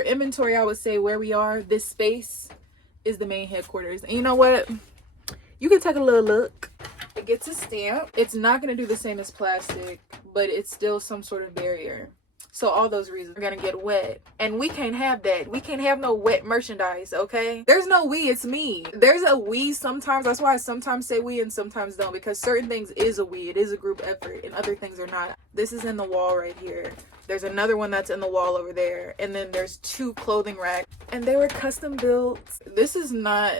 For inventory, I would say where we are, this space is the main headquarters. And you know what? You can take a little look. It gets a stamp. It's not going to do the same as plastic, but it's still some sort of barrier. So all those reasons are going to get wet. And we can't have that. We can't have no wet merchandise, okay? There's no we, it's me. There's a we sometimes. That's why I sometimes say we and sometimes don't. Because certain things is a we. It is a group effort. And other things are not. This is in the wall right here. There's another one that's in the wall over there. And then there's 2 clothing racks. And they were custom built. This is not...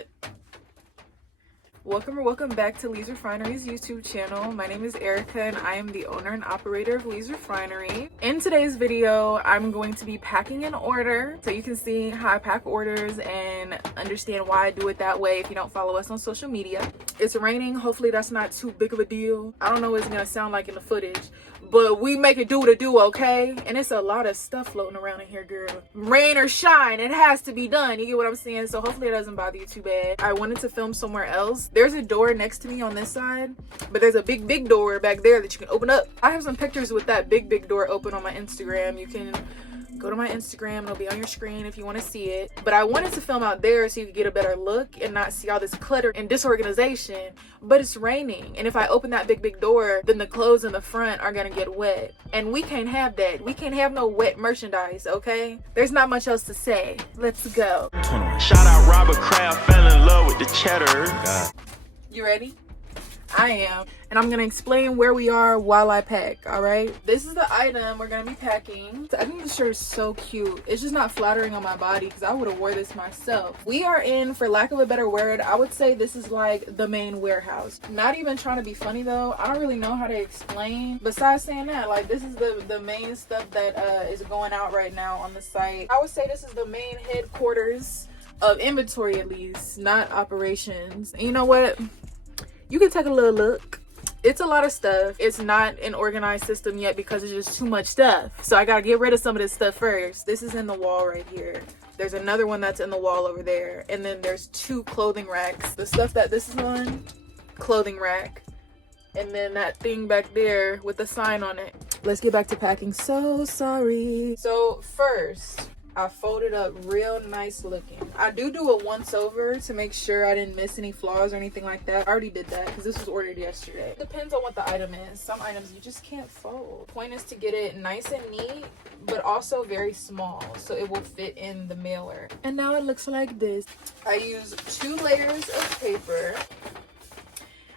Welcome back to Lee's Refinery's YouTube channel. My name is Erica and I am the owner and operator of Lee's Refinery. In today's video, I'm going to be packing an order so you can see how I pack orders and understand why I do it that way if you don't follow us on social media. It's raining. Hopefully that's not too big of a deal. I don't know what it's gonna sound like in the footage, but we make it do what it do, okay? And it's a lot of stuff floating around in here, girl. Rain or shine, it has to be done. You get what I'm saying? So hopefully it doesn't bother you too bad. I wanted to film somewhere else. There's a door next to me on this side, but there's a big door back there that you can open up. I have some pictures with that big door open on my Instagram. You can go to my Instagram. It'll be on your screen if you want to see it. But I wanted to film out there so you could get a better look and not see all this clutter and disorganization. But it's raining. And if I open that big door, then the clothes in the front are going to get wet. And we can't have that. We can't have no wet merchandise, okay? There's not much else to say. Let's go. Shout out Robert Kraft, fell in love with the cheddar. God. You ready? I am. And I'm going to explain where we are while I pack, all right? This is the item we're going to be packing. I think this shirt is so cute. It's just not flattering on my body because I would have wore this myself. We are in, for lack of a better word, I would say this is like the main warehouse. Not even trying to be funny though. I don't really know how to explain. Besides saying that, like this is the main stuff that is going out right now on the site. I would say this is the main headquarters of inventory, at least, not operations. And you know what? You can take a little look. It's a lot of stuff. It's not an organized system yet because it's just too much stuff. So I gotta get rid of some of this stuff first. This is in the wall right here. There's another one that's in the wall over there. And then there's 2 clothing racks. The stuff that this is on, clothing rack. And then that thing back there with the sign on it. Let's get back to packing. So sorry. So first, I folded up real nice looking. I do a once over to make sure I didn't miss any flaws or anything like that. I already did that because this was ordered yesterday. Depends on what the item is. Some items you just can't fold. Point is to get it nice and neat, but also very small so it will fit in the mailer. And now it looks like this. I use 2 layers of paper.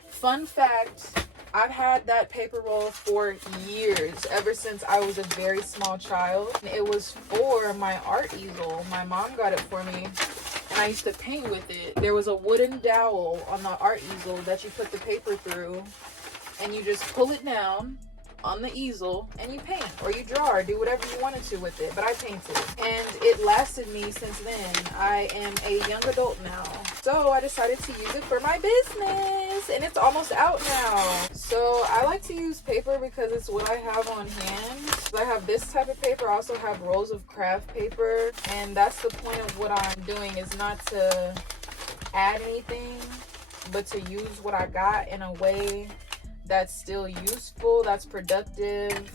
Fun fact, I've had that paper roll for years, ever since I was a very small child. It was for my art easel. My mom got it for me, and I used to paint with it. There was a wooden dowel on the art easel that you put the paper through, and you just pull it down on the easel and you paint or you draw or do whatever you wanted to with it. But I painted and it lasted me since then. I am a young adult now, so I decided to use it for my business, and it's almost out now. So I like to use paper because it's what I have on hand. So I have this type of paper. I also have rolls of craft paper, and that's the point of what I'm doing, is not to add anything but to use what I got in a way that's still useful, that's productive,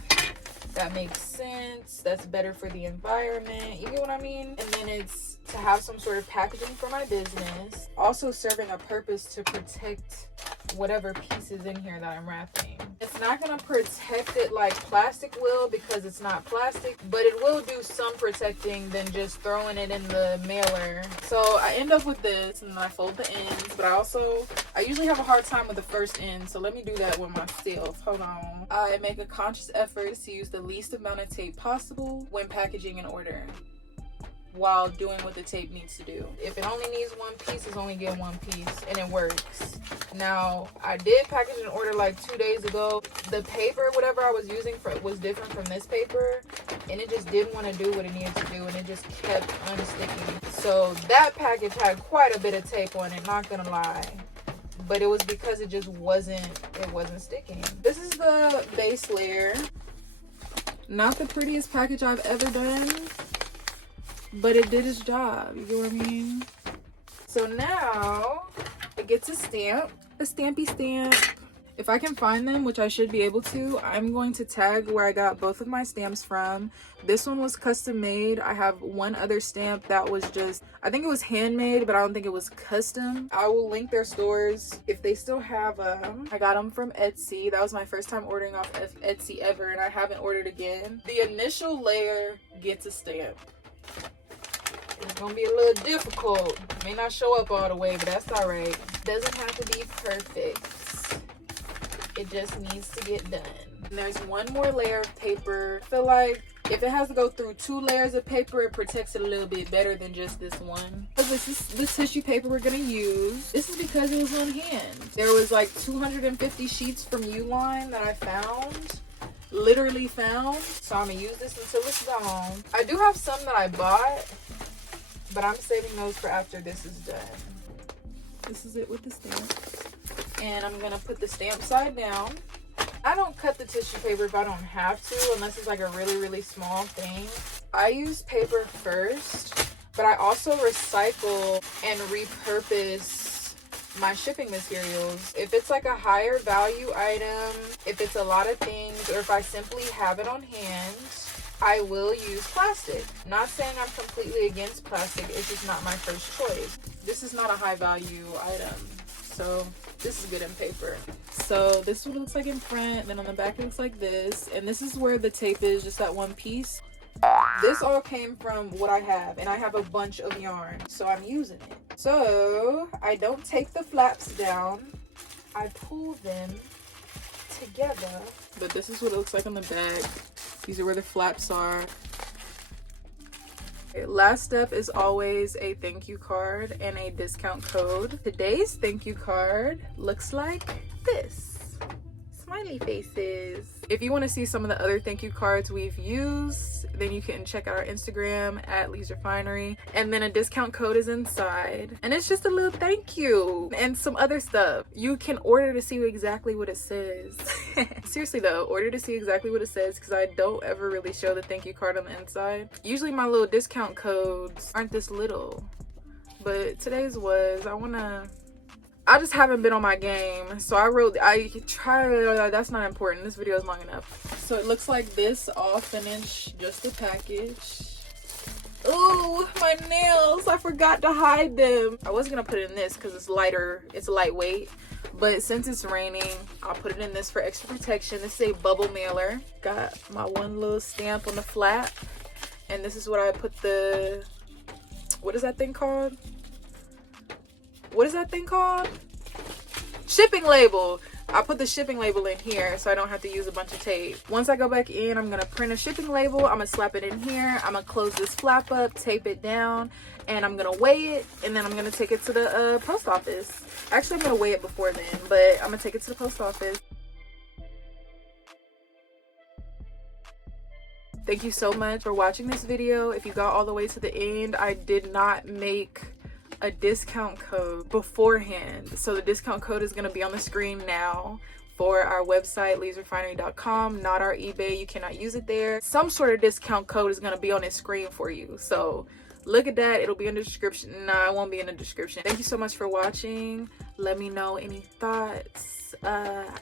that makes sense, that's better for the environment. You get what I mean? And then it's to have some sort of packaging for my business, also serving a purpose to protect whatever pieces in here that I'm wrapping. It's not gonna protect it like plastic will because it's not plastic, but it will do some protecting than just throwing it in the mailer. So I end up with this, and then I fold the ends, but I usually have a hard time with the first end, so let me do that with myself. Hold on. I make a conscious effort to use the least amount of tape possible when packaging an order, while doing what the tape needs to do. If it only needs 1 piece, it's only get 1 piece, and it works. Now, I did package an order like 2 days ago. The paper, whatever I was using for it, was different from this paper, and it just didn't want to do what it needed to do, and it just kept unsticking. So that package had quite a bit of tape on it, not gonna lie. But it was because it just wasn't sticking. This is the base layer. Not the prettiest package I've ever done, but it did its job. You get what I mean? So now it gets a stamp, a stampy stamp, If I can find them, which I should be able to, I'm going to tag where I got both of my stamps from. This one was custom made. I have one other stamp that was just, I think it was handmade, but I don't think it was custom. I will link their stores if they still have them. I got them from Etsy. That was my first time ordering off Etsy ever, and I haven't ordered again. The initial layer gets a stamp. It's gonna be a little difficult. May not show up all the way, but that's all right. Doesn't have to be perfect. It just needs to get done. And there's one more layer of paper. I feel like if it has to go through 2 layers of paper, it protects it a little bit better than just this one. This is the tissue paper we're gonna use. This is because it was on hand. There was like 250 sheets from Uline that I found. Literally found. So I'm gonna use this until it's gone. I do have some that I bought, but I'm saving those for after this is done. This is it with the stamp. And I'm gonna put the stamp side down. I don't cut the tissue paper if I don't have to, unless it's like a really small thing. I use paper first, but I also recycle and repurpose my shipping materials. If it's like a higher value item, if it's a lot of things, or if I simply have it on hand, I will use plastic. Not saying I'm completely against plastic, it's just not my first choice. This is not a high value item, so this is good in paper. So this is what it looks like in front, then on the back it looks like this, and this is where the tape is, just that one piece. This all came from what I have, and I have a bunch of yarn, so I'm using it. So I don't take the flaps down, I pull them together. But this is what it looks like on the back. These are where the flaps are. Okay, last step is always a thank you card and a discount code. Today's thank you card looks like this. Smiley faces. If you want to see some of the other thank you cards we've used, then you can check out our Instagram at Refinery, and then a discount code is inside, and it's just a little thank you and some other stuff. You can order to see exactly what it says. Seriously though, order to see exactly what it says, because I don't ever really show the thank you card on the inside. Usually my little discount codes aren't this little, but today's was. I just haven't been on my game, so I try. That's not important. This video is long enough. So it looks like this, all finished, just the package. Oh, my nails, I forgot to hide them. I was gonna put it in this because it's lighter, it's lightweight, but since it's raining, I'll put it in this for extra protection. This is a bubble mailer. Got my one little stamp on the flap, and this is what I put the, what is that thing called? What is that thing called? Shipping label. I put the shipping label in here so I don't have to use a bunch of tape. Once I go back in, I'm gonna print a shipping label. I'm gonna slap it in here. I'm gonna close this flap up, tape it down, and I'm gonna weigh it, and then I'm gonna take it to the post office. Actually, I'm gonna weigh it before then, but I'm gonna take it to the post office. Thank you so much for watching this video. If you got all the way to the end, I did not make a discount code beforehand, so the discount code is going to be on the screen now for our website leesrefinery.com, not our eBay. You cannot use it there. Some sort of discount code is going to be on the screen for you, so look at that. It'll be in the description. Nah, it won't be in the description. Thank you so much for watching. Let me know any thoughts,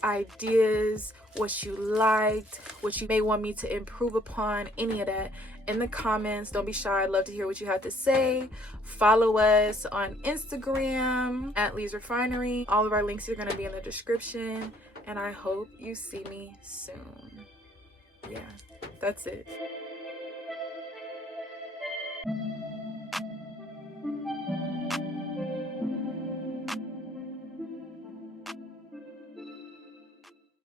ideas, what you liked, what you may want me to improve upon, any of that in the comments. Don't be shy. I'd love to hear what you have to say. Follow us on Instagram at Lee's Refinery. All of our links are going to be in the description, and I hope you see me soon. Yeah, that's it.